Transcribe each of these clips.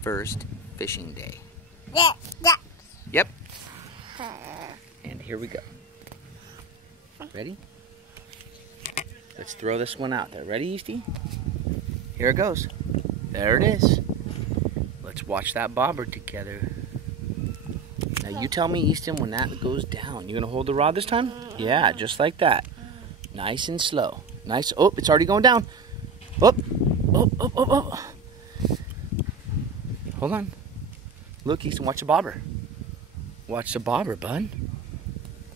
first fishing day. Yeah. Yep. And here we go. Ready? Let's throw this one out there. Ready, Easty? Here it goes. There it is. Let's watch that bobber together. Now you tell me, Easton, when that goes down. You gonna hold the rod this time? Yeah, just like that. Nice and slow. Nice. Oh, it's already going down. Oh, oh, oh, oh, oh. Hold on. Look, Easton, watch the bobber. Watch the bobber, bud.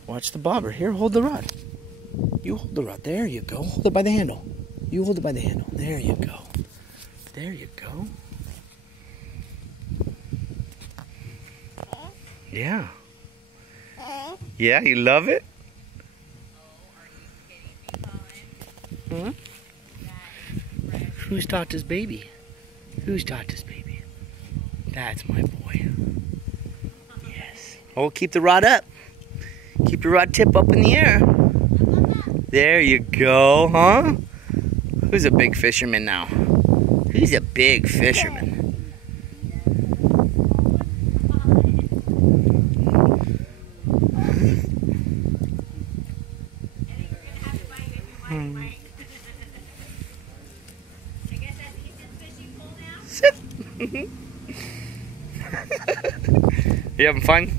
Watch the bobber. Here, hold the rod. You hold the rod. There you go. Hold it by the handle. You hold it by the handle. There you go. There you go. Yeah. Yeah, you love it? Huh? Who's Tata's baby? Who's Tata's baby? That's my boy. Yes. Oh, keep the rod up. Keep your rod tip up in the air. There you go, huh? Who's a big fisherman now? Who's a big fisherman? Sit. You having fun?